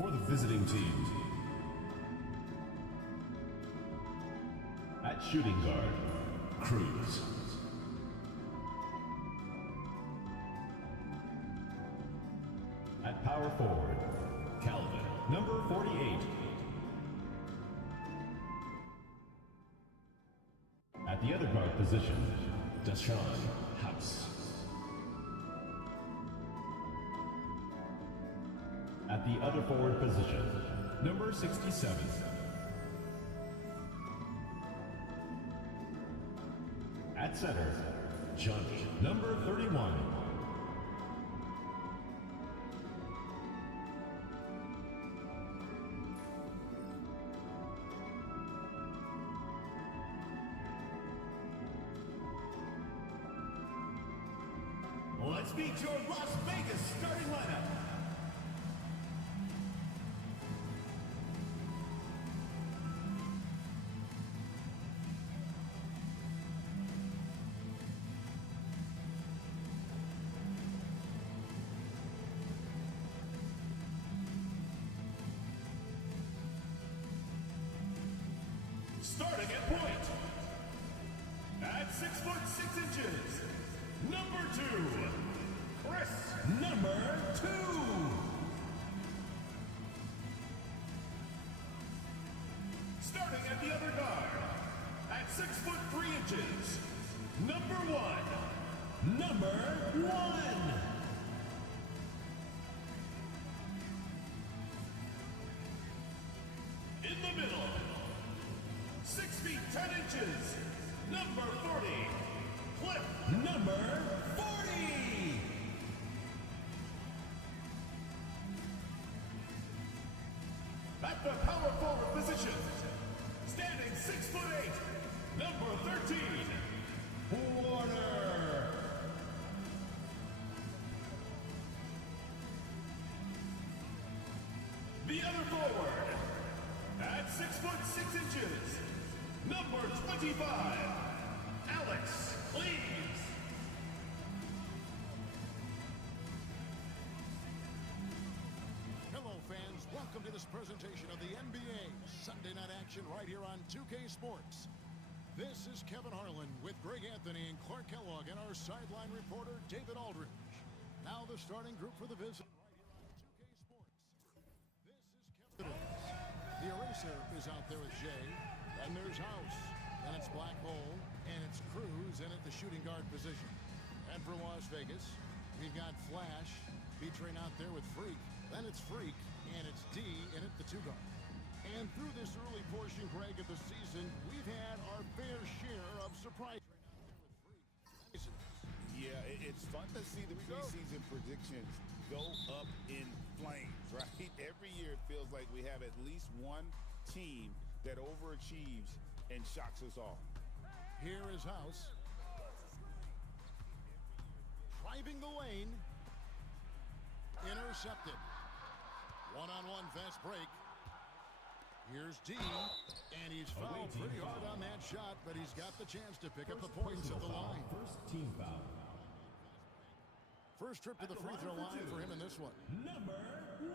For the visiting team. At shooting guard, Cruz. At power forward, Calvin, number 48. At the other guard position, Deshaun House. At the other forward position, number 67. At center, Johnny, number 31. Let's meet your Las Vegas starting lineup. Starting at point, at 6'6", number 2, Chris, number 2. Starting at the other guard, at 6'3", number 1, number 1. In the middle, 6 feet 10 inches, number 40, Cliff, number 40. At the power forward position, standing 6'8", number 13, Warner. The other forward, at 6'6", number 25, Alex Cleves. Hello fans, welcome to this presentation of the NBA Sunday night action right here on 2K Sports. This is Kevin Harlan with Greg Anthony and Clark Kellogg and our sideline reporter David Aldridge. Now the starting group for the visit right here on 2K Sports. This is Kevin. The eraser is out there with Jay. Then there's House. Then it's Black Hole. And it's Cruz in at the shooting guard position. And for Las Vegas, we've got Flash featuring out there with Freak. Then it's Freak. And it's D in at the 2-guard. And through this early portion, Greg, of the season, we've had our fair share of surprise. Yeah, it's fun to see the preseason predictions go up in flames, right? Every year it feels like we have at least one team that overachieves and shocks us all. Here is House. Driving the lane. Intercepted. One-on-one fast break. Here's D, and he's fouled pretty hard on that shot, but he's got the chance to pick up the points at the line. First team foul. First trip to the free throw line for him in this one. Number 1.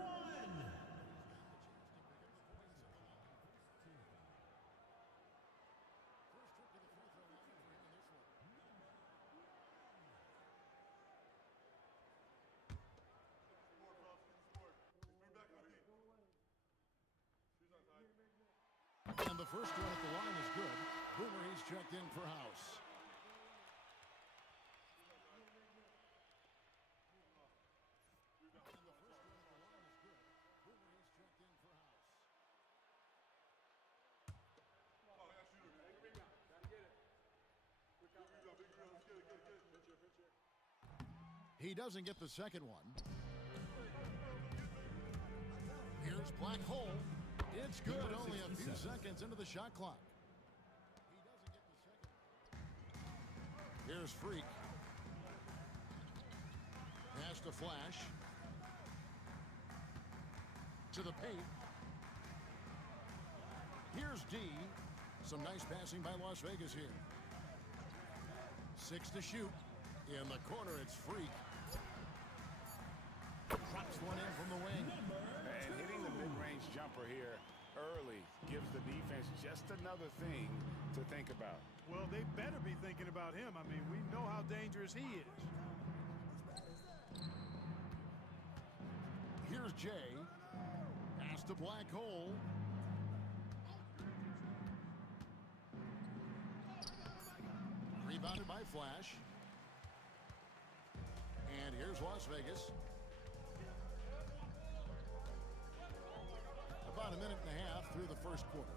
And the first one at the line is good. Boomer, he's checked in for House. He doesn't get the second one. Here's Black Hole. It's good, only a few seconds into the shot clock. He doesn't get the second. Here's Freak. Pass to Flash. To the paint. Here's D. Some nice passing by Las Vegas here. 6 to shoot. In the corner, it's Freak. Drops one in from the wing. And hitting the mid-range jumper here early gives the defense just another thing to think about. Well, they better be thinking about him. I mean, we know how dangerous he is. Here's Jay. Pass to Black Hole. Rebounded by Flash. And here's Las Vegas. About a minute and a half through the first quarter.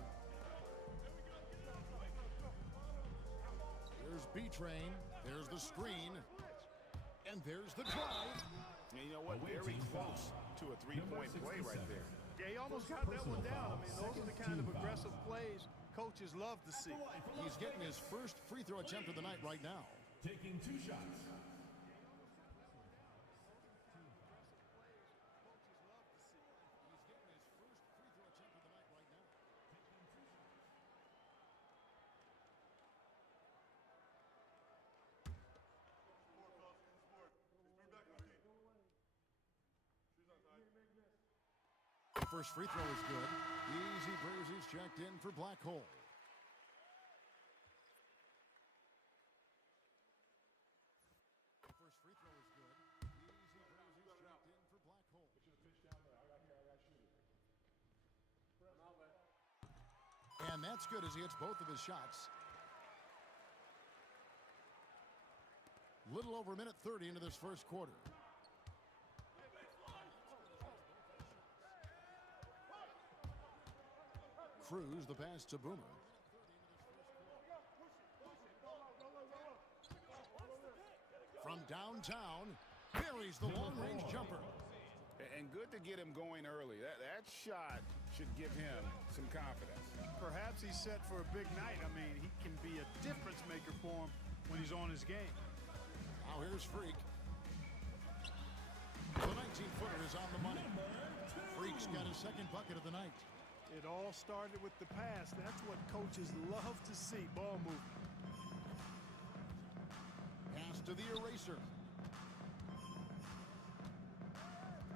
There's B-Train. There's the screen. And there's the drive. And you know what? Very close to a three-point play right there. Yeah, he almost got that one down. I mean, those are the kind of aggressive plays coaches love to see. He's getting his first free throw attempt of the night right now. Taking 2 shots. First free throw is good. Easy breezy's checked in for Black Hole. First free throw is good. Easy breezy's checked in for Black Hole. And that's good as he hits both of his shots. Little over a minute 30 into this first quarter. Cruz, the pass to Boomer. From downtown, buries the long-range jumper. And good to get him going early. That shot should give him some confidence. Perhaps he's set for a big night. I mean, he can be a difference maker for him when he's on his game. Now here's Freak. The 19-footer is on the money. Freak's got his second bucket of the night. It all started with the pass. That's what coaches love to see, ball movement. Pass to the eraser.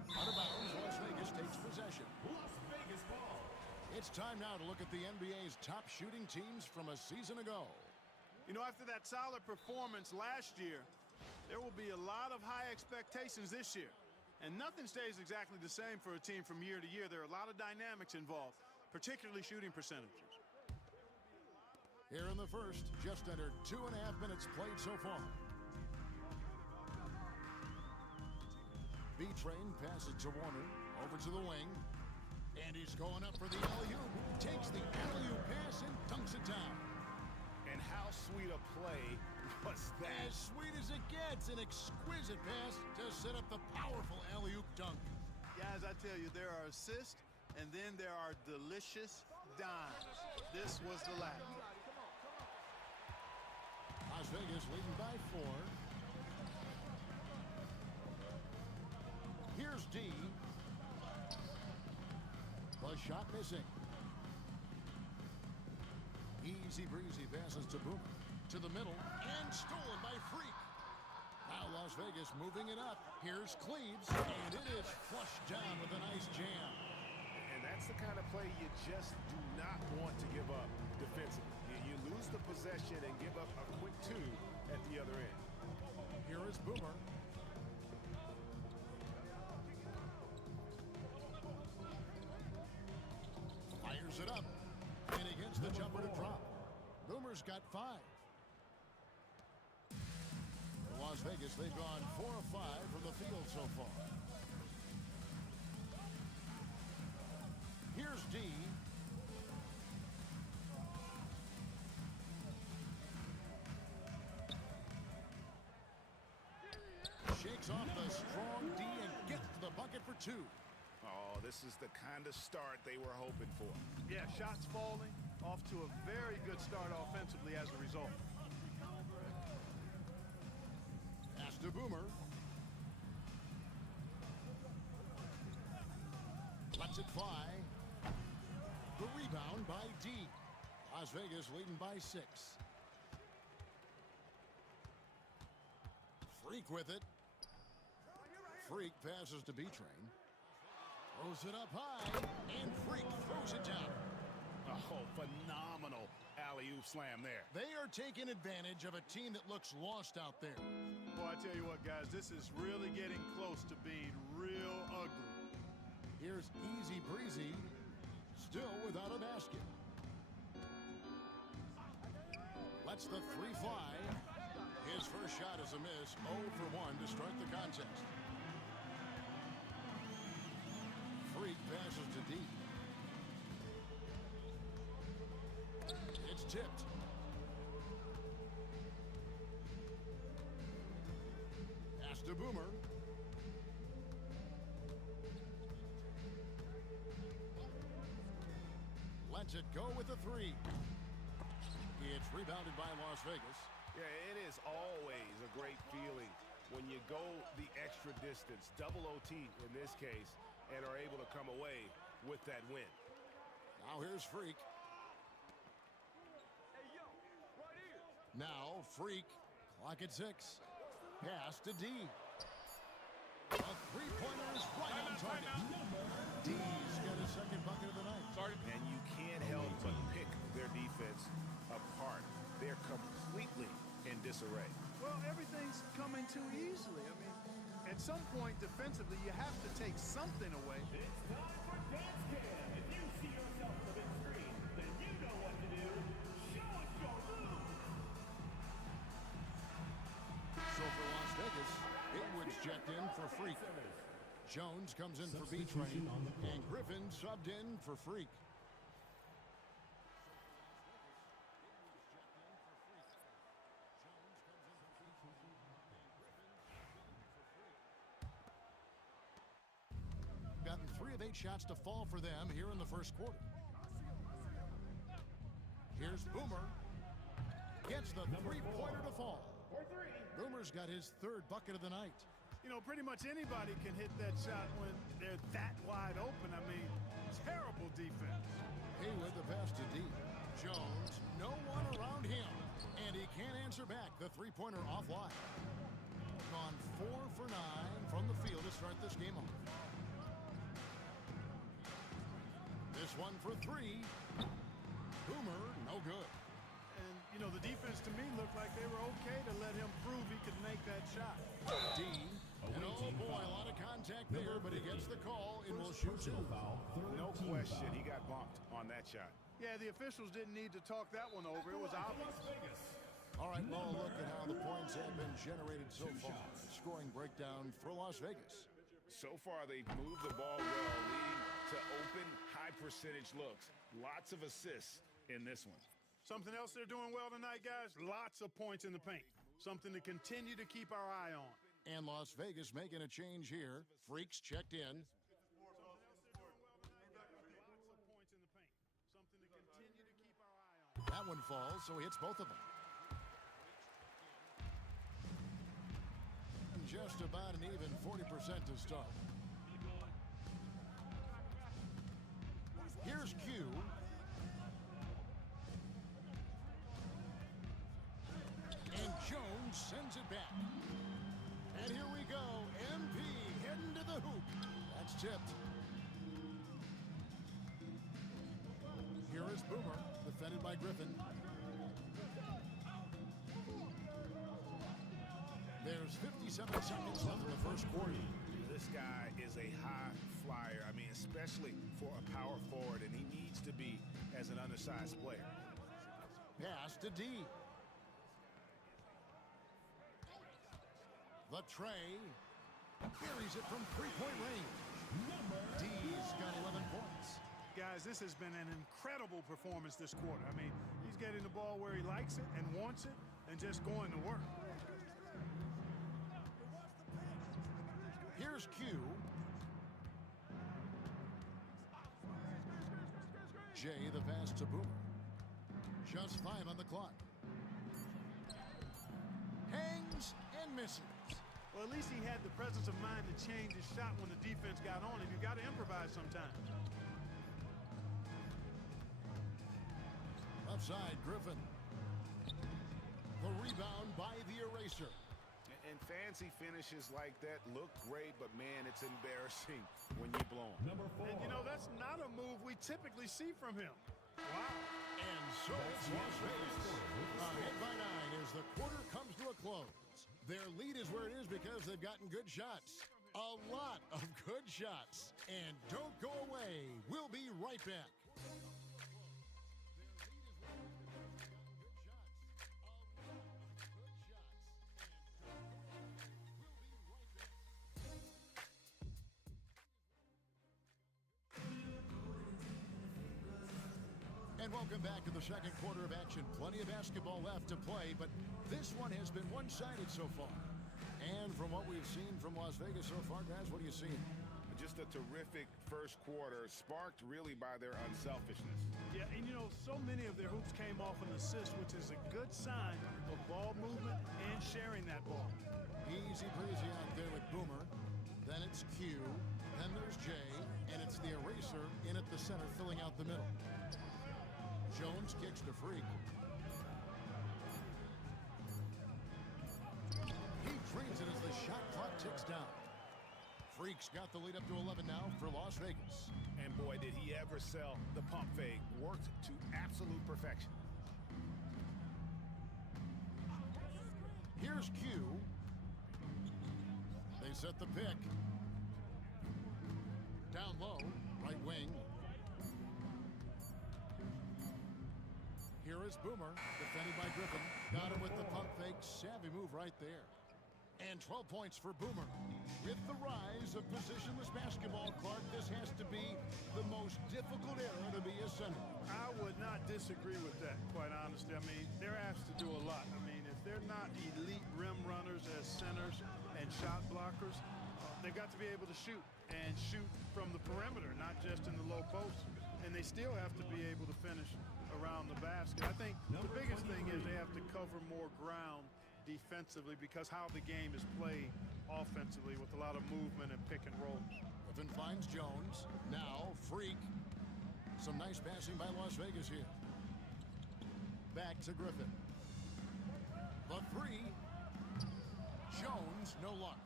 Out of bounds, Las Vegas takes possession. Las Vegas ball. It's time now to look at the NBA's top shooting teams from a season ago. You know, after that solid performance last year, there will be a lot of high expectations this year. And nothing stays exactly the same for a team from year to year. There are a lot of dynamics involved, particularly shooting percentages. Here in the first, just under 2.5 minutes played so far. B-Train passes to Warner, over to the wing. And he's going up for the alley-oop. Takes the alley-oop pass and dunks it down. And how sweet a play was that? As sweet as it gets, an exquisite pass to set up the powerful alley-oop dunk. Guys, I tell you, there are assists, and then there are delicious dimes. This was the latter. Las Vegas leading by 4. Here's D. The shot missing. Easy breezy passes to Boomer. To the middle, and stolen by Freak. Now Las Vegas moving it up. Here's Cleaves, and it is flushed down with a nice jam. And that's the kind of play you just do not want to give up defensively. You lose the possession and give up a quick 2 at the other end. Here is Boomer. Fires it up. And against the jumper to drop. Boomer's got 5. For Las Vegas, they've gone 4 of 5 from the field so far. Here's D. Shakes off the strong D and gets to the bucket for 2. Oh, this is the kind of start they were hoping for. Yeah, shots falling, off to a very good start offensively as a result. Pass to Boomer. Lets it fly. The rebound by D. Las Vegas leading by 6. Freak with it. Freak passes to B-Train. Throws it up high, and Freak throws it down. Oh, phenomenal alley-oop slam there. They are taking advantage of a team that looks lost out there. Boy, I tell you what, guys, this is really getting close to being real ugly. Here's Easy Breezy, still without a basket. Lets the three fly. His first shot is a miss, 0 for 1 to start the contest. Freak passes to D. It's tipped. Pass to Boomer. Lets it go with the three. It's rebounded by Las Vegas. Yeah, it is always a great feeling when you go the extra distance, double OT in this case, and are able to come away with that win. Now here's Freak. Now Freak, clock at 6. Pass to D. A three-pointer is right on target. D's got his second bucket of the night. And you can't help but pick their defense apart. They're completely in disarray. Well, everything's coming too easily. I mean, at some point defensively, you have to take something away. It's time for Dance Cam. If you see yourself on the big screen, then you know what to do. Show us your move. So for Las Vegas, Haywood's checked in for Freak. Jones comes in for B-Train, and Griffin subbed in for Freak. Gotten 3 of 8 shots to fall for them here in the first quarter. Here's Boomer. Gets the three-pointer to fall. Boomer's got his 3rd bucket of the night. You know, pretty much anybody can hit that shot when they're that wide open. I mean, terrible defense. Haywood the pass to D. Jones, no one around him, and he can't answer back. The three-pointer offline. Gone 4 for 9 from the field to start this game off. This one for 3. Boomer, no good. And, you know, the defense to me looked like they were okay to let him prove he could make that shot. D. And oh boy, a lot of contact there, but he gets the call and will shoot two. No question, he got bumped on that shot. Yeah, the officials didn't need to talk that one over. It was obvious. All right, well, look at how the points have been generated so far. Scoring breakdown for Las Vegas. So far, they've moved the ball well, leading to open, high-percentage looks. Lots of assists in this one. Something else they're doing well tonight, guys? Lots of points in the paint. Something to continue to keep our eye on. And Las Vegas making a change here. Freaks checked in. That one falls, so he hits both of them. Just about an even 40% to start. Here's Q. And Jones sends it back. And here we go. MP heading to the hoop. That's tipped. Here is Boomer, defended by Griffin. There's 57 seconds left in the first quarter. This guy is a high flyer. I mean, especially for a power forward, and he needs to be as an undersized player. Pass to D. The tray. Carries it from three-point range. D's got 11 points. Guys, this has been an incredible performance this quarter. I mean, he's getting the ball where he likes it and wants it and just going to work. Here's Q. Jay the pass to Boomer. Just 5 on the clock. Hangs and misses. Well, at least he had the presence of mind to change his shot when the defense got on him. You got to improvise sometimes. Left side, Griffin. The rebound by the eraser. and fancy finishes like that look great, but man, it's embarrassing when you blow them. Number 4. And, you know, that's not a move we typically see from him. Wow. And so it's Las Vegas. Ahead by 9 as the quarter comes to a close. Their lead is where it is because they've gotten good shots. A lot of good shots. And don't go away. We'll be right back. And welcome back to the second quarter of action. Plenty of basketball left to play, but this one has been one-sided so far. And from what we've seen from Las Vegas so far, guys, what are you seeing? Just a terrific first quarter, sparked really by their unselfishness. Yeah, and you know, so many of their hoops came off an assist, which is a good sign of ball movement and sharing that ball. Easy breezy out there with Boomer. Then it's Q. Then there's Jay. And it's the eraser in at the center, filling out the middle. Jones kicks to Freak. He drains it as the shot clock ticks down. Freak's got the lead up to 11 now for Las Vegas. And boy, did he ever sell the pump fake. Worked to absolute perfection. Here's Q. They set the pick. Down low, right wing. Here is Boomer, defended by Griffin. Got him with the pump fake. Savvy move right there. And 12 points for Boomer. With the rise of positionless basketball, Clark, this has to be the most difficult era to be a center. I would not disagree with that, quite honestly. I mean, they're asked to do a lot. I mean, if they're not elite rim runners as centers and shot blockers, they've got to be able to shoot and shoot from the perimeter, not just in the low post. And they still have to be able to finish around the basket. I think the biggest thing is they have to cover more ground defensively because how the game is played offensively with a lot of movement and pick and roll. Griffin finds Jones. Now Freak. Some nice passing by Las Vegas here. Back to Griffin. The three. Jones, no luck.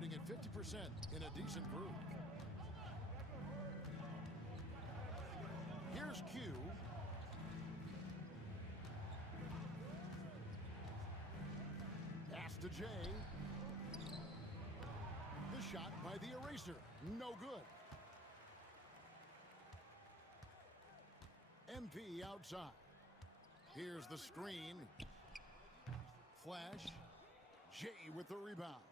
Shooting at 50% in a decent groove. Here's Q. Pass to Jay. The shot by the eraser. No good. MP outside. Here's the screen. Flash. Jay with the rebound.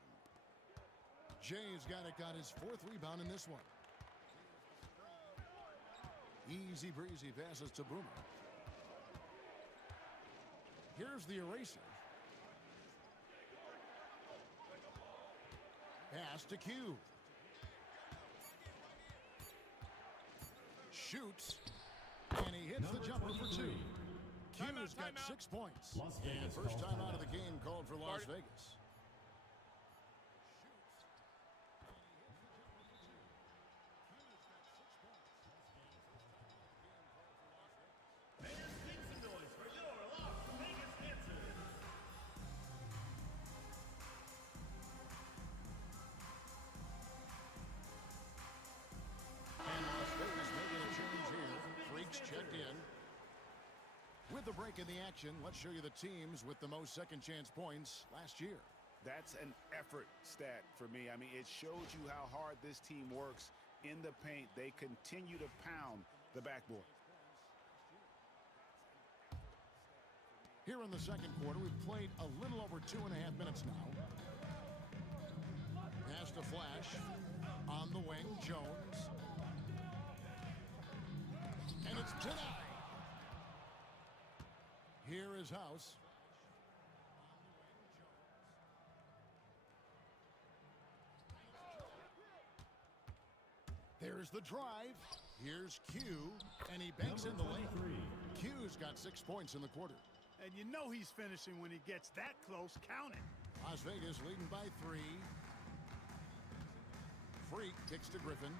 Jay's got his fourth rebound in this one. Easy breezy passes to Boomer. Here's the eraser. Pass to Q. Shoots. And he hits the jumper for two. Q's got 6 points. And first time out of the game called for Las Vegas. Checked in. With the break in the action, let's show you the teams with the most second chance points last year. That's an effort stat for me. I mean, it shows you how hard this team works in the paint. They continue to pound the backboard. Here in the second quarter, we've played a little over 2.5 minutes now. Pass to Flash. On the wing, Jones. And it's denied. Here is House. There's the drive. Here's Q. And he banks in the lane. Q's got 6 points in the quarter. And you know he's finishing when he gets that close. Count it. Las Vegas leading by 3. Freak kicks to Griffin.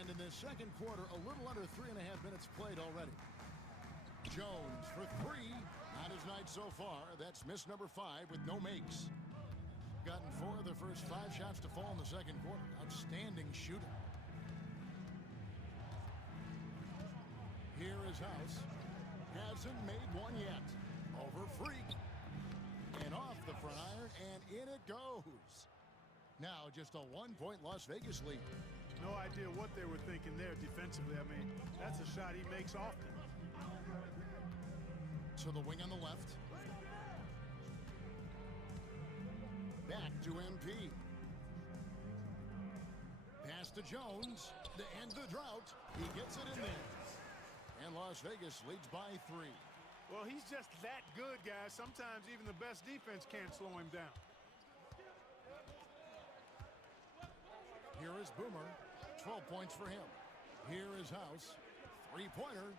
And in the second quarter, a little under 3.5 minutes played already. Jones for three. Not his night so far. That's miss number 5 with no makes. Gotten 4 of the first 5 shots to fall in the second quarter. Outstanding shooter. Here is House. Hasn't made one yet. Over Freak. And off the front iron, and in it goes. Now just a 1-point Las Vegas lead. No idea what they were thinking there defensively. I mean, that's a shot he makes often. To the wing on the left. Back to MP. Pass to Jones to end the drought. He gets it in there. And Las Vegas leads by 3. Well, he's just that good, guys. Sometimes even the best defense can't slow him down. Here is Boomer. 12 points for him. Here is House. 3-pointer.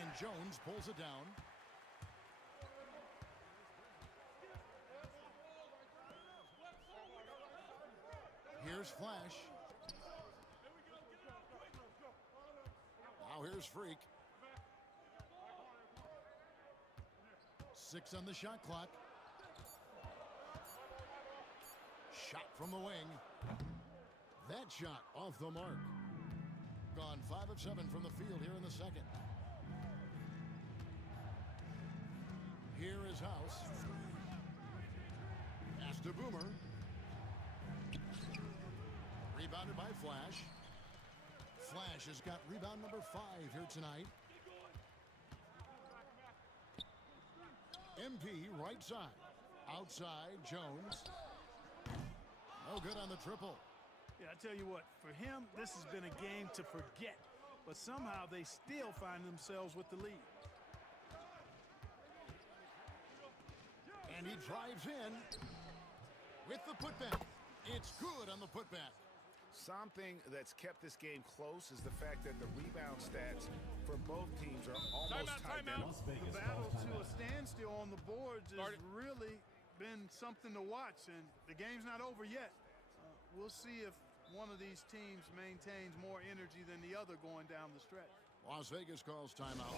And Jones pulls it down. Here's Flash. Now here's Freak. 6 on the shot clock. Shot from the wing. That shot off the mark. Gone 5 of 7 from the field here in the second. Here is House. Pass to Boomer. Rebounded by Flash. Flash has got rebound number 5 here tonight. MP right side. Outside, Jones. No good on the triple. Yeah, I tell you what, for him, this has been a game to forget. But somehow they still find themselves with the lead. And he drives in with the putback. It's good on the putback. Something that's kept this game close is the fact that the rebound stats for both teams are almost identical. The battle to a standstill on the boards has really been something to watch, and the game's not over yet. We'll see if one of these teams maintains more energy than the other going down the stretch. Las Vegas calls timeout.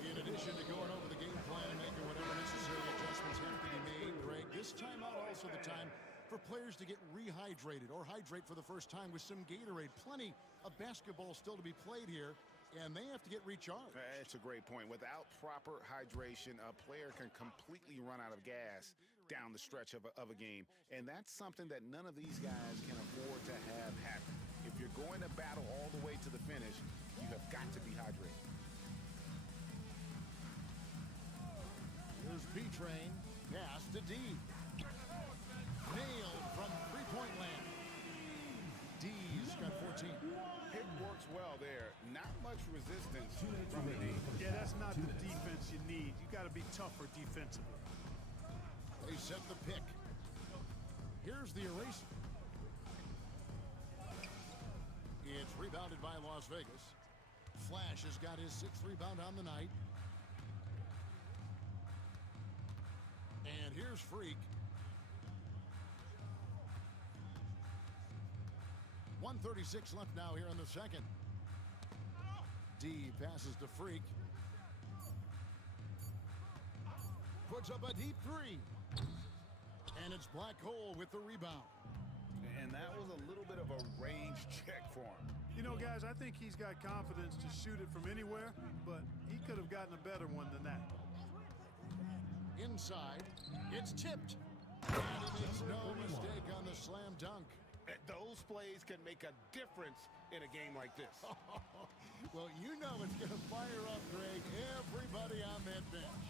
In addition to going over the game plan and making whatever necessary adjustments have to be made, Greg, this timeout also the time for players to get rehydrated or hydrate for the first time with some Gatorade. Plenty of basketball still to be played here, and they have to get recharged. It's a great point. Without proper hydration, a player can completely run out of gas down the stretch of a game, and that's something that none of these guys can afford to have happen. If you're going to battle all the way to the finish, you have got to be hydrated. Here's B-Train. Pass to D. Nailed from three-point land. D's got 14. It works well there. Not much resistance from the D. Yeah, that's not the defense you need. You got to be tougher defensively. They set the pick. Here's the eraser. It's rebounded by Las Vegas. Flash has got his 6th rebound on the night. And here's Freak. 1:36 left now here in the second. D passes to Freak. Puts up a deep 3. And it's Black Hole with the rebound. And that was a little bit of a range check for him. You know, guys, I think he's got confidence to shoot it from anywhere, but he could have gotten a better one than that. Inside, it's tipped. And he makes no mistake on the slam dunk. Those plays can make a difference in a game like this. Well, you know it's going to fire up, Greg, everybody on that bench.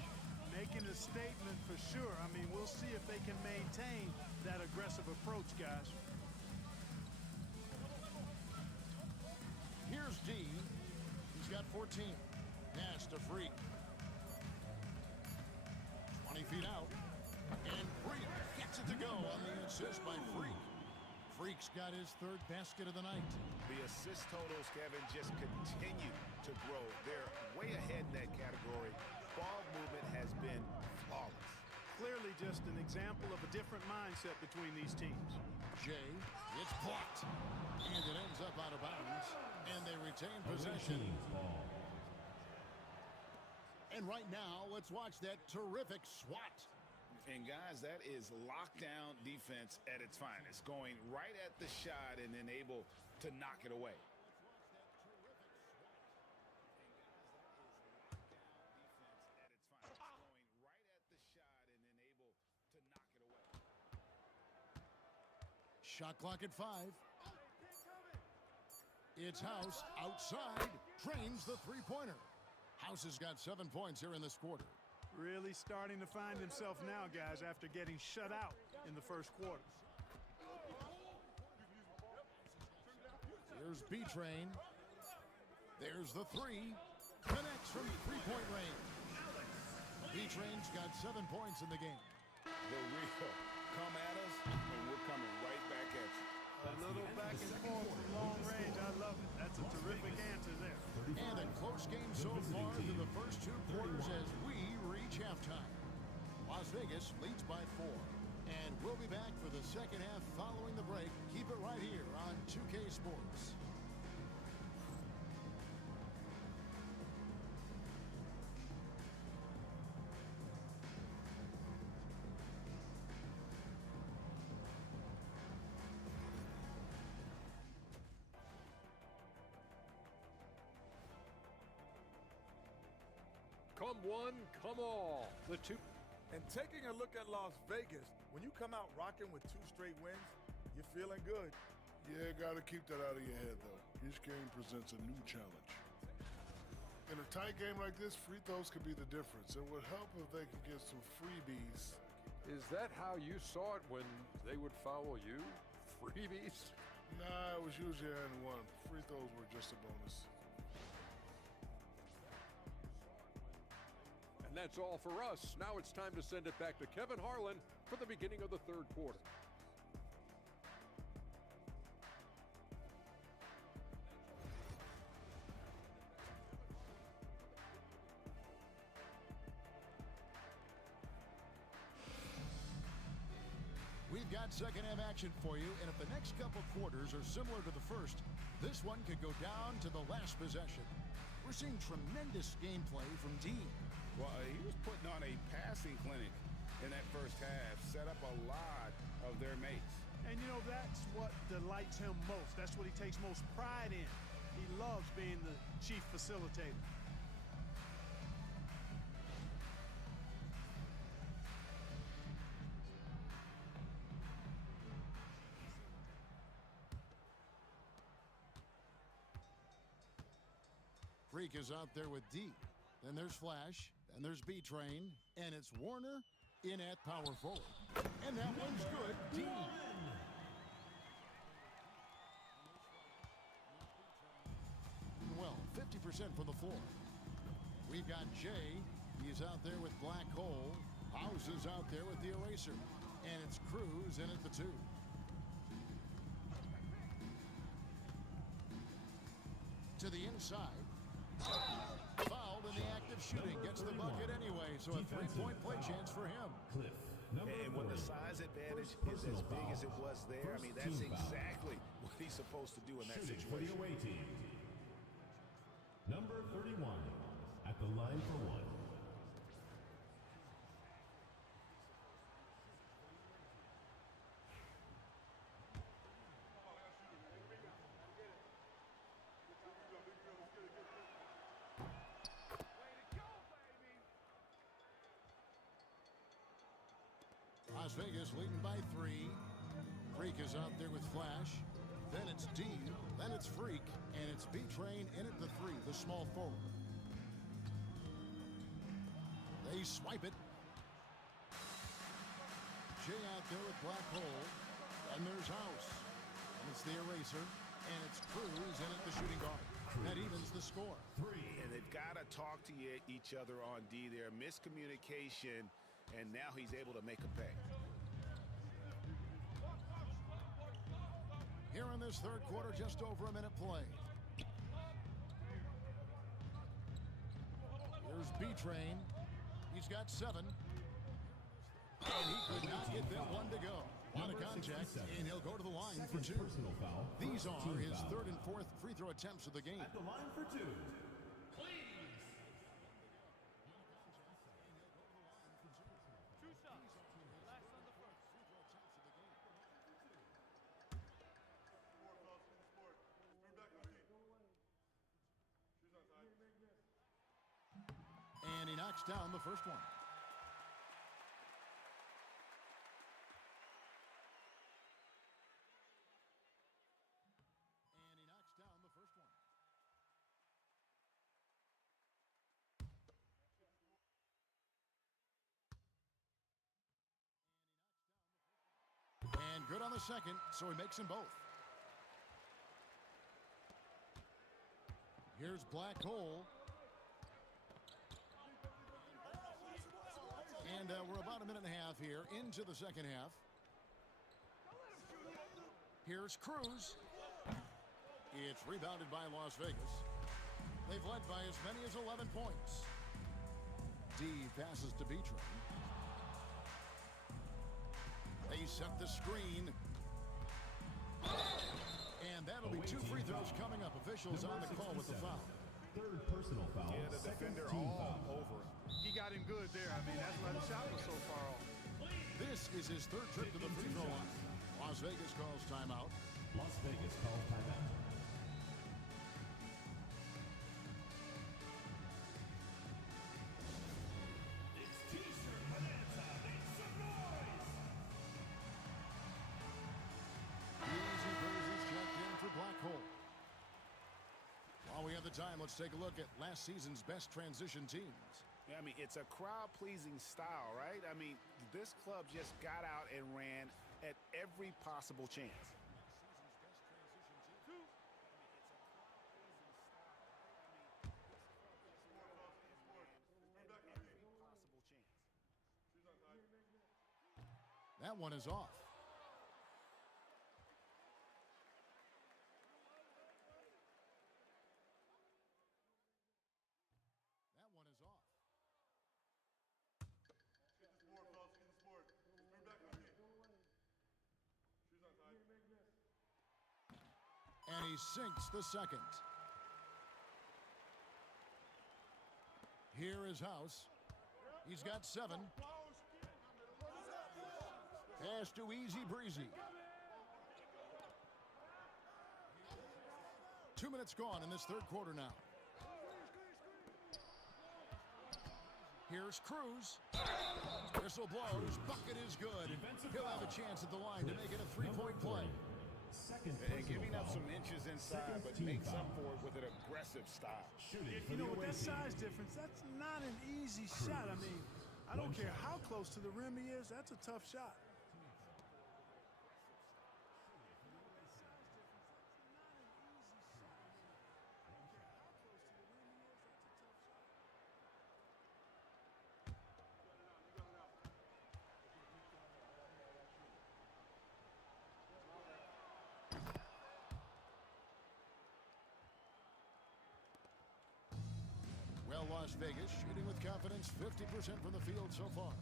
Making a statement for sure. I mean, we'll see if they can maintain that aggressive approach, guys. Here's D. He's got 14. Pass to Freak. 20 feet out. And Freak gets it to go on the assist by Freak. Freak's got his 3rd basket of the night. The assist totals, Kevin, just continue to grow. They're way ahead in that category. Ball movement has been flawless. Clearly just an example of a different mindset between these teams. Jay, it's blocked. And it ends up out of bounds. And they retain possession. And right now, let's watch that terrific swat. And guys, that is lockdown defense at its finest, going right at the shot and then able to knock it away. Shot clock at 5. It's House outside, drains the three-pointer. House has got 7 points here in this quarter. Really starting to find himself now, guys, after getting shut out in the first quarter. Here's B-Train. There's the three. Connects from three-point range. B-Train's got 7 points in the game. The real come at us, and we're coming right back at you. A little back and forth from long range. I love it. That's a terrific answer there. And a close game so far through the first 2 quarters as we reach halftime. Las Vegas leads by 4. And we'll be back for the second half following the break. Keep it right here on 2K Sports. Come one, come all. The two. And taking a look at Las Vegas, when you come out rocking with 2 straight wins, you're feeling good. Yeah, gotta keep that out of your head, though. Each game presents a new challenge. In a tight game like this, free throws could be the difference. It would help if they could get some freebies. Is that how you saw it when they would foul you? Freebies? Nah, it was usually and one. Free throws were just a bonus. And that's all for us. Now it's time to send it back to Kevin Harlan for the beginning of the third quarter. We've got second half action for you, and if the next couple quarters are similar to the first, this one could go down to the last possession. We're seeing tremendous gameplay from D. Well, he was putting on a passing clinic in that first half, set up a lot of their mates. And, you know, that's what delights him most. That's what he takes most pride in. He loves being the chief facilitator. Freak is out there with D. Then there's Flash. Then there's B-Train. And it's Warner in at power forward. And that one's good. D. Well, 50% from the floor. We've got Jay. He's out there with Black Hole. House is out there with the eraser. And it's Cruz in at the 2. To the inside. Fouled in the act of shooting. Gets the bucket anyway, so a 3-point play chance for him. Cliff, number And when the 40. size advantage First is as personal big as foul. it was there, I mean, First that's team foul. exactly what he's supposed to do in that Shooting for the situation. away team. Number 31 at the line for 1. Las Vegas leading by 3. Freak is out there with Flash. Then it's D. Then it's Freak. And it's B-Train in at the 3, the small forward. They swipe it. Jay out there with Black Hole. And there's House. And it's the eraser. And it's Cruz in at the shooting guard. That evens the score. 3. And they've got to talk to each other on D there. Miscommunication, and now he's able to make a pay. Here in this third quarter, just over a minute play. Here's B-Train. He's got 7. And he could not get that one to go. A lot of contact, and he'll go to the line for 2. Personal foul. These First are team his foul. 3rd and 4th free throw attempts of the game. At the line for 2. knocks down the first one. And he knocks down the first one. And good on the second, so he makes them both. Here's Black Hole. And we're about a minute and a half here into the second half. Here's Cruz. It's rebounded by Las Vegas. They've led by as many as 11 points. D passes to Beatrice. They set the screen. And that'll be 2 free throws coming up. Officials on the call with the foul. Third personal foul. Yeah, the defender all over him. He got him good there. I mean, that's why the shot was so far off. This is his third trip to the free throw line. Las Vegas calls timeout. Las Vegas calls timeout. It's T-shirt bonanza. Make some noise. Easy Breezy's checked in for Black Hole. While we have the time, let's take a look at last season's best transition teams. I mean, it's a crowd-pleasing style, right? I mean, this club just got out and ran at every possible chance. That one is off. That one is off. And he sinks the second. Here is House. He's got 7. Pass to Easy Breezy. 2 minutes gone in this third quarter now. Here's Cruz. Whistle blows. Bucket is good. He'll have a chance at the line to make it a 3-point play. Second And personal giving up foul. some inches inside, Second but team makes up foul. for it with an aggressive style. Shooting for You the know, with away that team. size difference, that's not an easy shot. I mean, I don't care how close to the rim he is. That's a tough shot. Well, Las Vegas shooting with confidence, 50% from the field so far.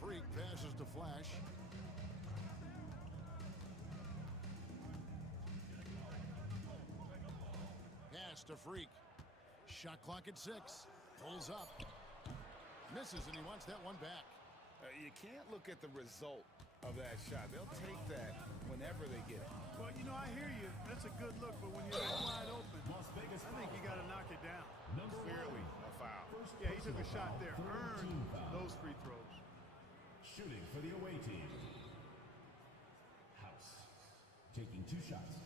Freak passes to Flash. Pass to Freak. Shot clock at 6. Pulls up. Misses, and he wants that one back. You can't look at the result of that shot. They'll take that whenever they get it. Well, you know, I hear you. That's a good look, but when you're that wide open, Las Vegas I think you got to knock it down. Number Clearly one. a foul. Yeah, he took a Personal shot foul. there. Third Earned team foul. those free throws. Shooting for the away team. House. Taking 2 shots.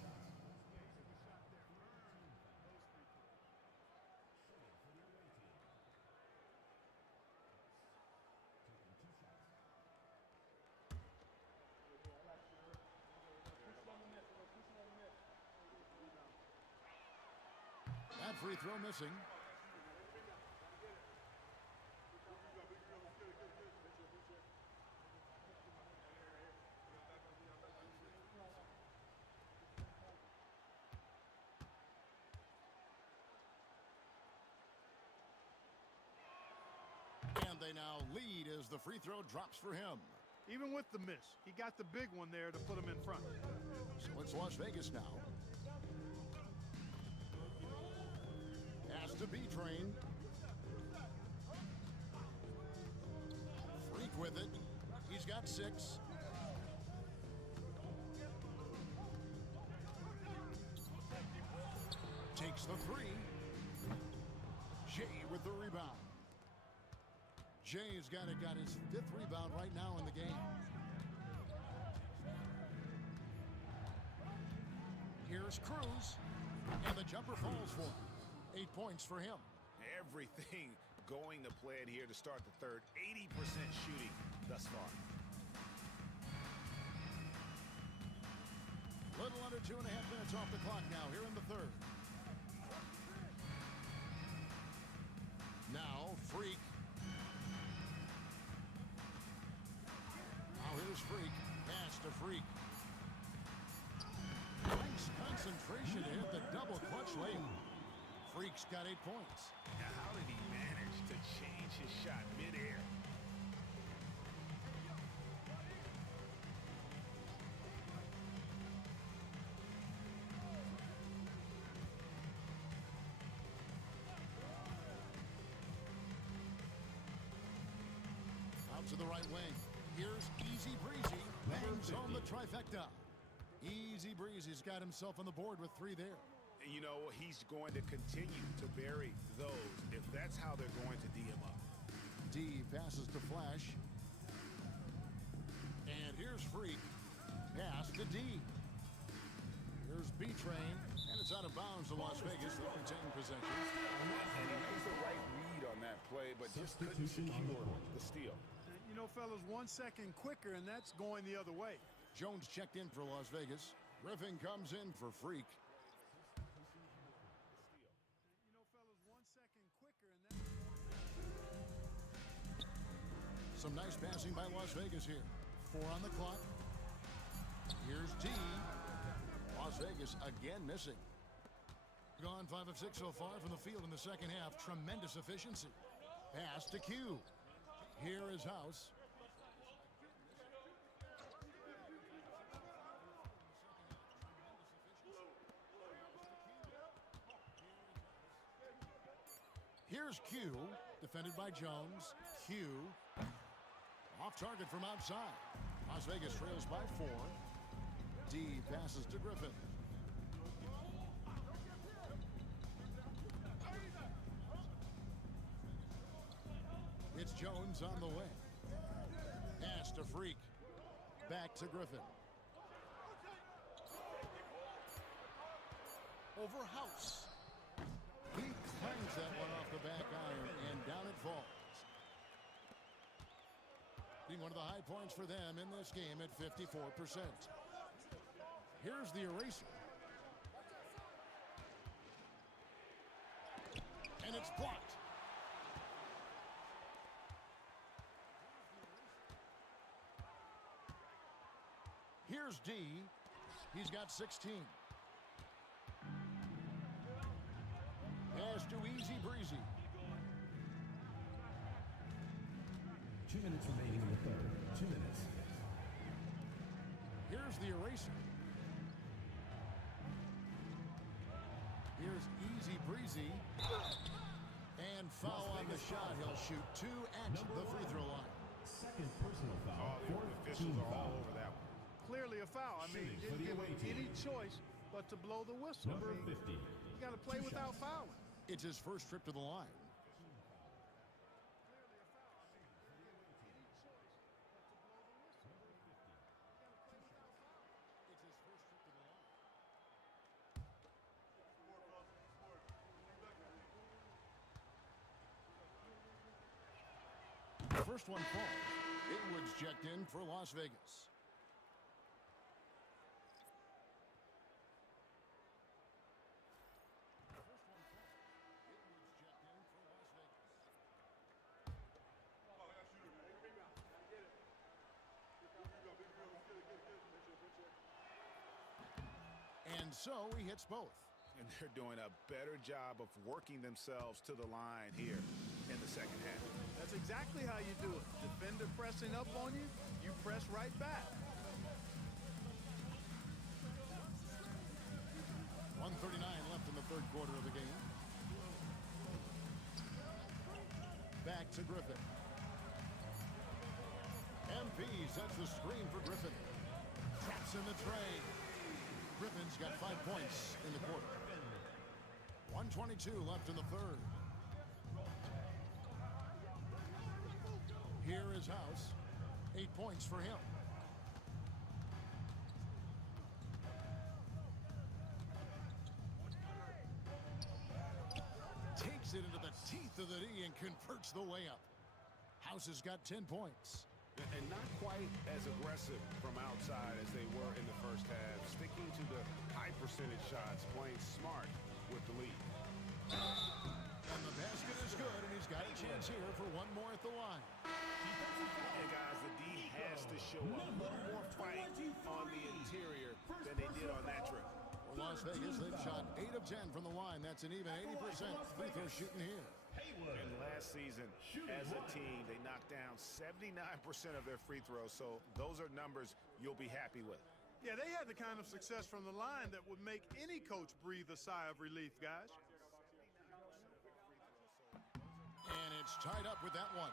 That free throw missing. And they now lead as the free throw drops for him. Even with the miss, he got the big one there to put him in front. So it's Las Vegas now. Pass to B-Train. Freak with it. He's got 6. Takes the 3. Jay with the rebound. Jay's got his 5th rebound right now in the game. Here's Cruz, and the jumper falls for him. 8 points for him. Everything going to plan here to start the third. 80% shooting thus far. Little under 2.5 minutes off the clock now here in the third. Now, Freak. Now here's Freak. Pass to Freak. Nice concentration to hit the double clutch layup. Freak's got 8 points. Now, how did he manage to change his shot midair? Out to the right wing. Here's Easy Breezy. Bangs home the trifecta. Easy Breezy's got himself on the board with 3 there. And you know, he's going to continue to bury those if that's how they're going to D him up. D passes to Flash. And here's Freak. Pass to D. Here's B-Train. And it's out of bounds to Las Vegas. They retain possession. And he makes the right read on that play, but just couldn't secure the steal. You know, fellas, 1 second quicker, and that's going the other way. Jones checked in for Las Vegas. Griffin comes in for Freak. You know, fellas, 1 second quicker, and that's... Some nice passing by Las Vegas here. 4 on the clock. Here's D. Las Vegas again missing. Gone 5 of 6 so far from the field in the second half. Tremendous efficiency. Pass to Q. Here is House. Here's Q, defended by Jones. Q, off target from outside. Las Vegas trails by 4. D passes to Griffin. It's Jones on the way. Pass to Freak. Back to Griffin. Over House. He clangs that one off the back iron, and down it falls. Being one of the high points for them in this game at 54%. Here's the eraser. And it's blocked. Here's D. He's got 16. Pass to Easy Breezy. 2 minutes remaining in the third. 2 minutes. Here's the eraser. Here's Easy Breezy. And foul on the shot. He'll shoot 2 at the free throw line. Second personal foul. The officials are all over that one. Clearly a foul. I mean, he didn't give him any choice but to blow the whistle. Number 50. You got to play without fouling. It's his first trip to the line. The first one falls. Itwood's checked in for Las Vegas. And so he hits both. And they're doing a better job of working themselves to the line here in the second half. That's exactly how you do it. Defender pressing up on you, you press right back. 1:39 left in the third quarter of the game. Back to Griffin. MP sets the screen for Griffin. Traps in the tray. Griffin's got 5 points in the quarter. 1:22 left in the third. Here is House. 8 points for him. Takes it into the teeth of the D and converts the layup. House has got 10 points. And not quite as aggressive from outside as they were in the first half. Sticking to the high percentage shots, playing smart with the lead. And the basket is good, and he's got a chance here for one more at the line. Hey guys, the D has to show up. A little more fight on the interior than they did on that trip. For Las Vegas, they've shot 8 of 10 from the line. That's an even 80% free throw shooting here. And last season, as a team, they knocked down 79% of their free throws, so those are numbers you'll be happy with. Yeah, they had the kind of success from the line that would make any coach breathe a sigh of relief, guys. And it's tied up with that one.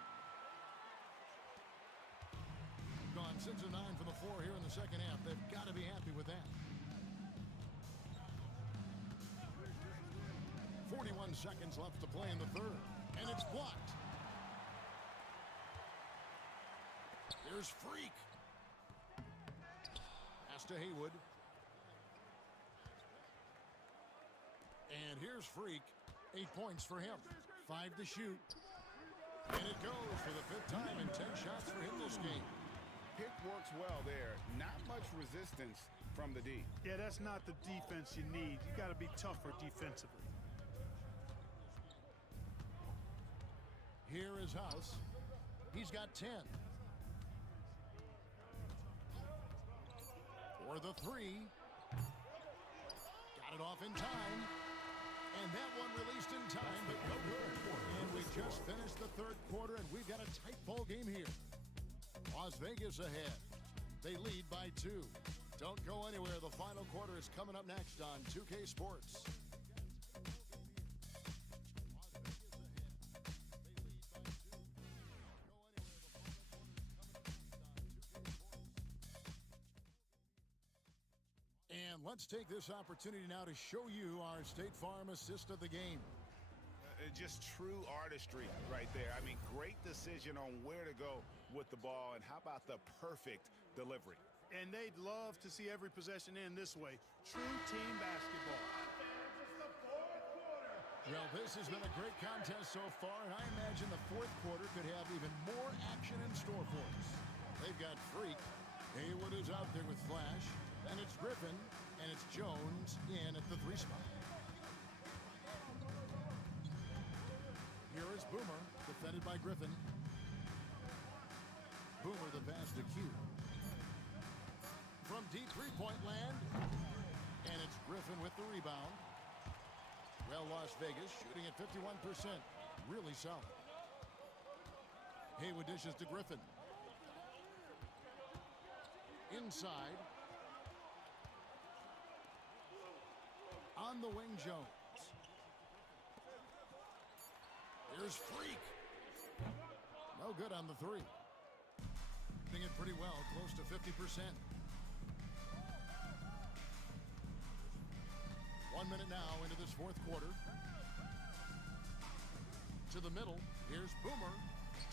Gone 6 of 9 from the floor here in the second half. They've got to be happy with that. 41 seconds left to play in the third. And it's blocked. Here's Freak. Pass to Haywood. And here's Freak. 8 points for him. 5 to shoot. And it goes for the 5th time and 10 shots for him this game. Pick works well there. Not much resistance from the D. Yeah, that's not the defense you need. You got to be tougher defensively. Here is House. He's got 10. For the 3. Got it off in time. And that one released in time, but no good. And we just finished the third quarter, and we've got a tight ball game here. Las Vegas ahead. They lead by 2. Don't go anywhere. The final quarter is coming up next on 2K Sports. And let's take this opportunity now to show you our State Farm assist of the game. Just true artistry right there. I mean, great decision on where to go with the ball, and how about the perfect delivery? And they'd love to see every possession end this way. True team basketball. Well, this has been a great contest so far, and I imagine the fourth quarter could have even more action in store for us. They've got Freak. Haywood is out there with Flash. And it's Griffin, and it's Jones in at the 3 spot. Here is Boomer, defended by Griffin. Boomer the pass to Q. From deep three-point land, and it's Griffin with the rebound. Well, Las Vegas shooting at 51%. Really solid. Haywood dishes to Griffin. Inside. On the wing, Jones. Here's Freak. No good on the 3. Doing it pretty well, close to 50%. 1 minute now into this fourth quarter. To the middle, here's Boomer.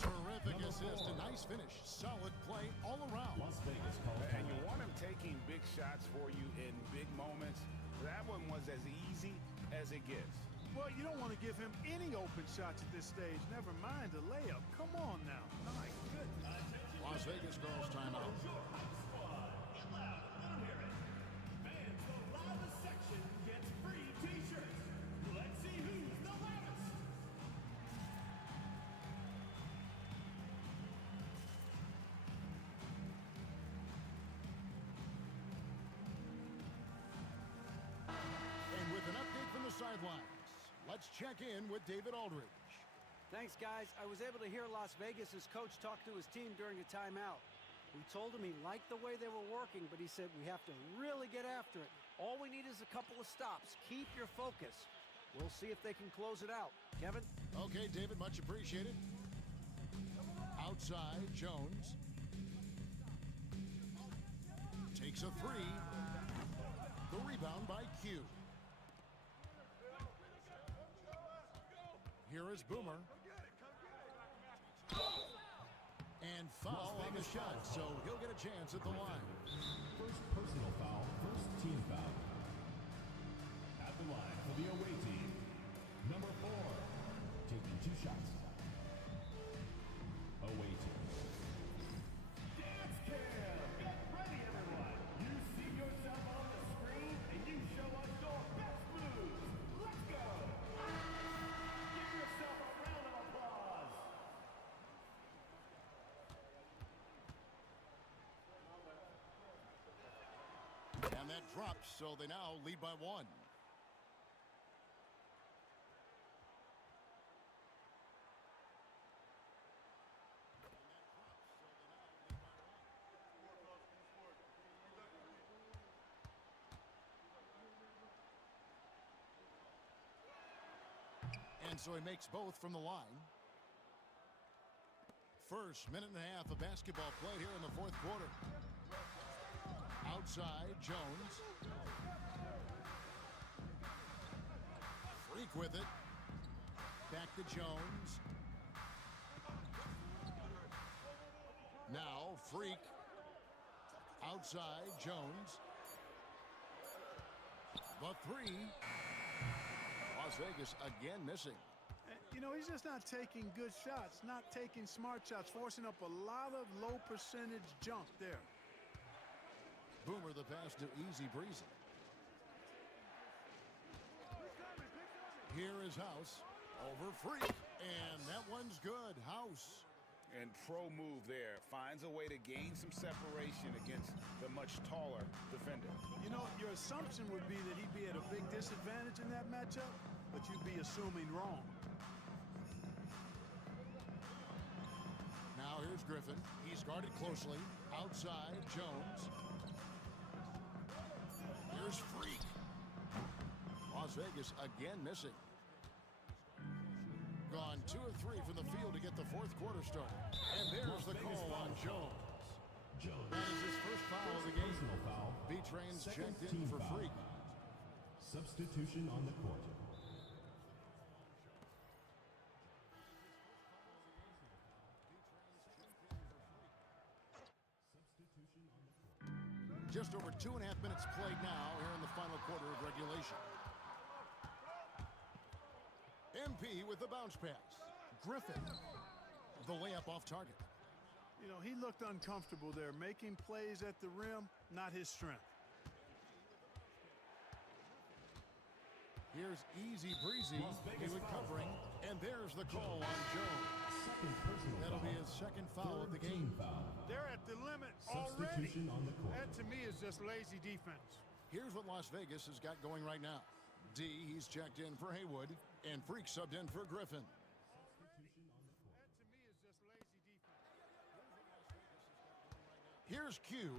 Terrific assist, a nice finish. Solid play all around. Las Vegas calls And you want him taking big shots for you in big moments. That one was as easy as it gets. Well, you don't want to give him any open shots at this stage. Never mind a layup. Come on now. My goodness. Las Vegas calls timeout. Fans, the loudest section gets free t-shirts. Let's see who's the loudest. And with an update from the sidelines, let's check in with David Aldridge. Thanks, guys. I was able to hear Las Vegas' coach talk to his team during a timeout. We told him he liked the way they were working, but he said we have to really get after it. All we need is a couple of stops. Keep your focus. We'll see if they can close it out. Kevin? Okay, David, much appreciated. Outside, Jones. Takes a 3. The rebound by Q. Here is Boomer. And foul on the shot, so he'll get a chance at the line. First personal foul, first team foul. At the line for the away team, number 4, taking 2 shots. Away team. Dance cam! Get ready, everyone! You see yourself on the screen, and you show us your best moves. Let's go! Give yourself a round of applause. And that drops, so they now lead by 1. And so he makes both from the line. First minute and a half of basketball played here in the fourth quarter. Outside, Jones. Freak with it. Back to Jones. Now, Freak. Outside, Jones. The 3. Las Vegas again missing. You know, he's just not taking good shots, not taking smart shots, forcing up a lot of low percentage junk there. Boomer the pass to Easy Breezy. Here is House. Over Freak. And that one's good. House. And pro move there. Finds a way to gain some separation against the much taller defender. You know, your assumption would be that he'd be at a big disadvantage in that matchup, but you'd be assuming wrong. Now here's Griffin. He's guarded closely. Outside, Jones. Here's Freak. Las Vegas again missing. Gone 2 of 3 from the field to get the fourth quarter started. And there's the call on Jones. That is his first foul of the game. Personal foul. B-Train's Second checked in team for foul. Freak. Substitution on the court. Just over 2.5 minutes played now here in the final quarter of regulation. MP with the bounce pass. Griffin, the layup off target. You know, he looked uncomfortable there. Making plays at the rim, not his strength. Here's Easy Breezy. He was covering, and there's the call on Jones. Second personal That'll foul. be his second foul of the Third game. team foul. They're at the limit already. Substitution on the court. That, to me, is just lazy defense. Here's what Las Vegas has got going right now. D, he's checked in for Haywood, and Freak subbed in for Griffin. That, to me, is just lazy defense. Here's Q.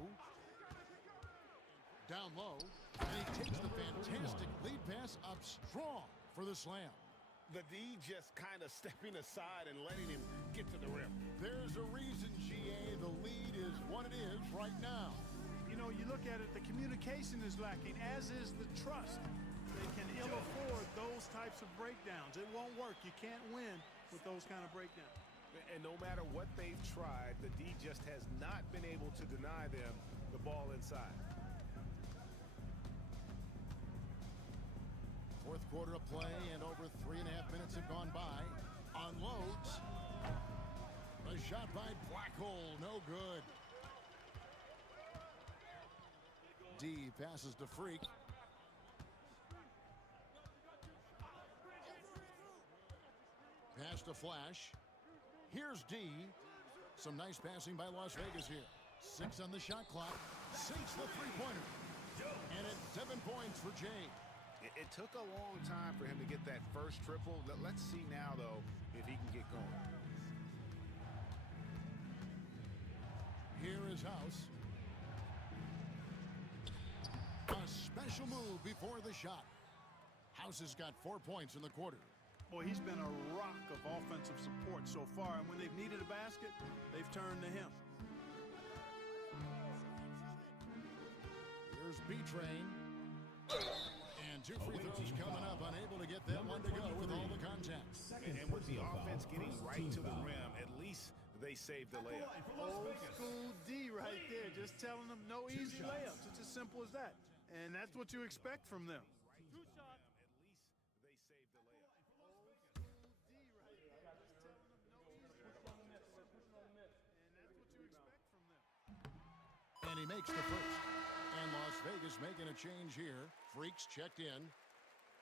Down low, and he takes the fantastic lead pass up strong for the slam. The D just kind of stepping aside and letting him get to the rim. There's a reason, GA, the lead is what it is right now. You know, you look at it, the communication is lacking, as is the trust. They can ill afford those types of breakdowns. It won't work. You can't win with those kind of breakdowns. And no matter what they've tried, the D just has not been able to deny them the ball inside. Fourth quarter of play, and over 3.5 minutes have gone by. Unloads. A shot by Blackhole, no good. D passes to Freak. Pass to Flash. Here's D. Some nice passing by Las Vegas here. 6 on the shot clock. Sinks the three-pointer. And it's 7 points for Jay. It took a long time for him to get that first triple. Let's see now, though, if he can get going. Here is House. A special move before the shot. House has got 4 points in the quarter. Boy, he's been a rock of offensive support so far, and when they've needed a basket, they've turned to him. Here's B-Train. And 2 free throws coming up, unable to get that one to go with all the contact. And with the offense getting right to the rim, at least they saved the At the layup. line for Las Old Vegas. school D right there, just telling them no Two easy shots. layups. It's as simple as that. And that's what you expect from them. Two shots. At least they saved the layup. And he makes the first. And Las Vegas making a change here. Freaks checked in. And he makes the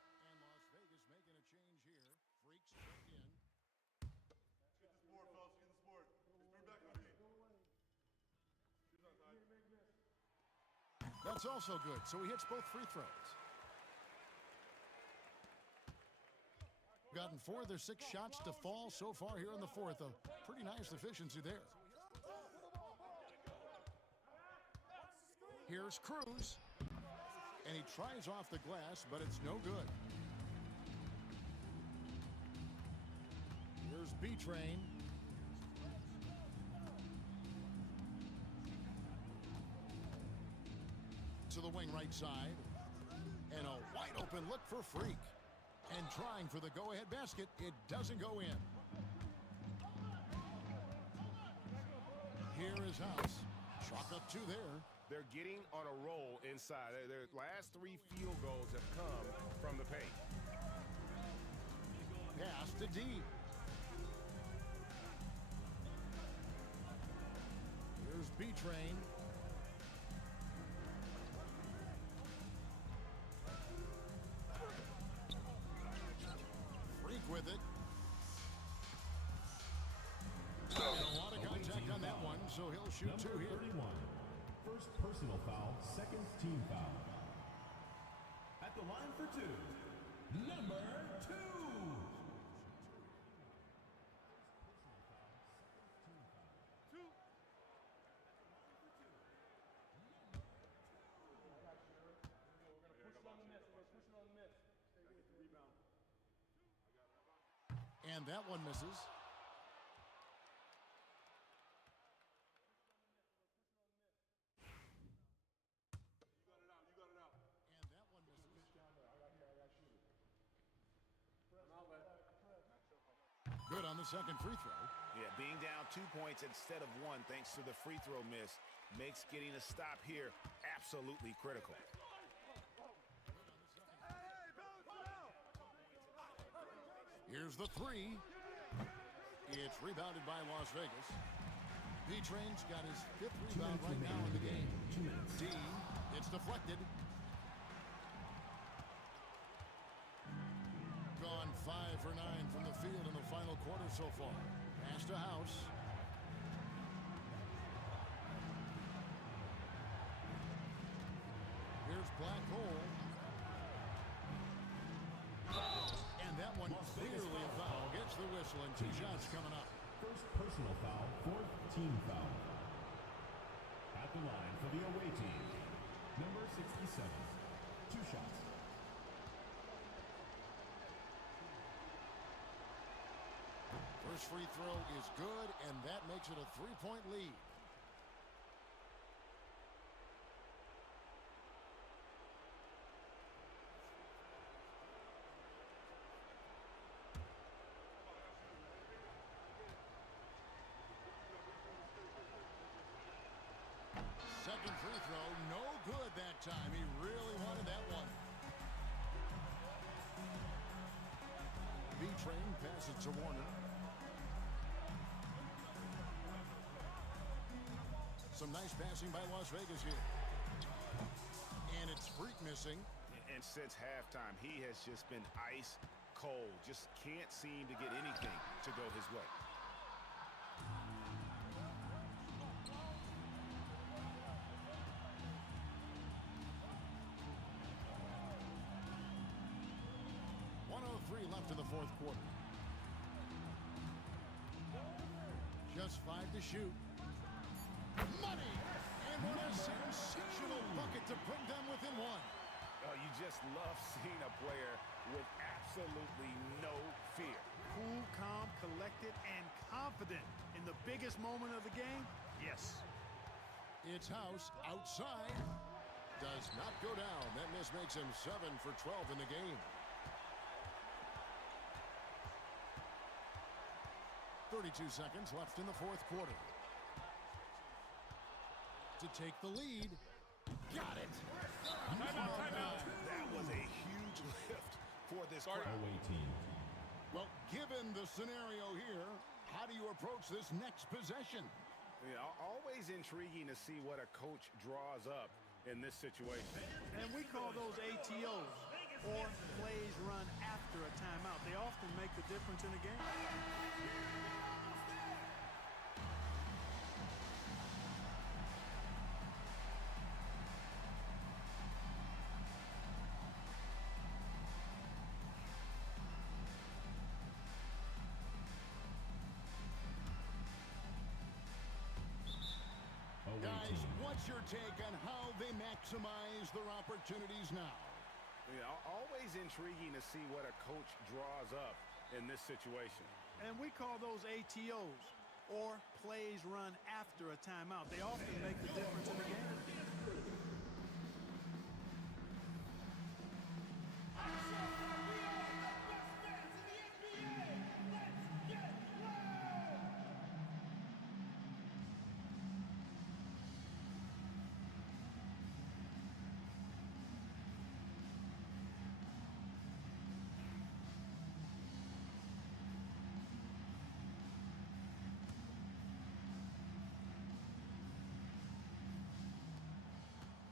first. And Las Vegas making a change here. Freaks checked in. Get the sport, fellas. Get the sport. Turn back on me. That's also good, so he hits both free throws. Gotten 4 of their 6 shots to fall so far here in the fourth. A pretty nice efficiency there. Here's Cruz. And he tries off the glass, but it's no good. Here's B-Train. To the wing right side. And a wide open look for Freak. And trying for the go-ahead basket. It doesn't go in. Here is House. Chalk up 2 there. They're getting on a roll inside. Their last 3 field goals have come from the paint. Pass to D. Here's B-Train. Freak with it. And a lot of contact on that one, so he'll shoot 2 Number here. 31. First personal foul, second team foul. At the line for 2, number 2. And that one misses. Good on the second free throw. Yeah, being down 2 points instead of 1 thanks to the free throw miss makes getting a stop here absolutely critical. Here's the 3. It's rebounded by Las Vegas. B-Train's got his 5th 2 rebound minutes right now in the game. 2 minutes. D, it's deflected. Gone 5 for 9 from the field in the final quarter so far. Pass to House. Here's Black Hole. And that one clearly a foul. Gets the whistle and 2 shots coming up. First personal foul, fourth team foul. At the line for the away team, number 67. 2 shots. First free throw is good, and that makes it a 3-point lead. Second free throw, no good that time. He really wanted that one. B-Train passes to Warner. Some nice passing by Las Vegas here. And it's Freak missing. And since halftime, he has just been ice cold. Just can't seem to get anything to go his way. Left in the fourth quarter. Just 5 to shoot. Money! And what a sensational bucket to bring them within 1. Oh, you just love seeing a player with absolutely no fear. Cool, calm, collected, and confident in the biggest moment of the game. Yes. It's House outside. Does not go down. That miss makes him 7 for 12 in the game. 32 seconds left in the fourth quarter. To take the lead. Got it. That was a huge lift for this crowd. Away team. Well, given the scenario here, how do you approach this next possession? Yeah, always intriguing to see what a coach draws up in this situation. And we call those ATOs, or plays run after a timeout. They often make the difference in a game. Guys, what's your take on how they maximize their opportunities now? Yeah, always intriguing to see what a coach draws up in this situation. And we call those ATOs, or plays run after a timeout. They often make the difference in the game.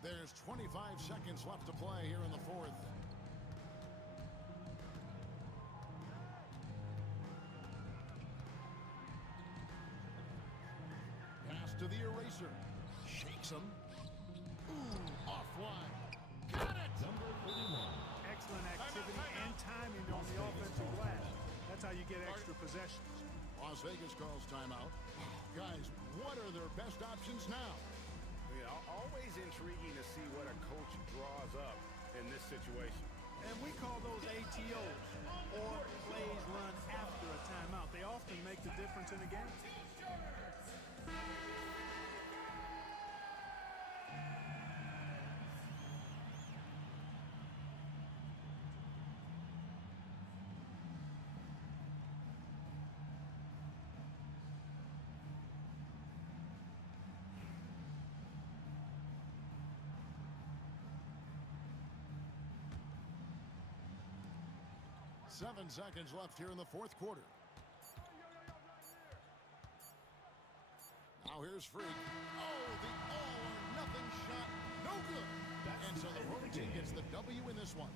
There's 25 seconds left to play here in the fourth. Pass to the eraser. Shakes him. Ooh, offline. Got it! Number 31. Excellent activity and timing on the offensive glass. That's how you get extra possessions. Las Vegas calls timeout. Guys, what are their best options now? Yeah, always intriguing to see what a coach draws up in this situation. And we call those ATOs, or plays run after a timeout. They often make the difference in a game. Seven seconds left here in the fourth quarter. Now here's Freak. Oh, the all-or-nothing shot. No good. And so the road team gets the W in this one.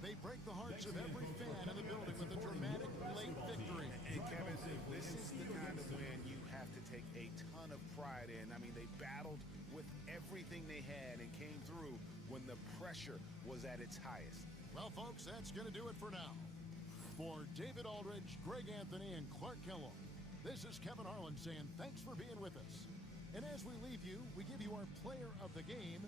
They break the hearts of every fan in the building with a dramatic late victory. And Kevin, this is the kind of win you have to take a ton of pride in. I mean, they battled with everything they had and came through when the pressure was at its highest. Well, folks, that's going to do it for now. For David Aldridge, Greg Anthony, and Clark Kellogg, this is Kevin Harlan saying thanks for being with us. And as we leave you, we give you our player of the game,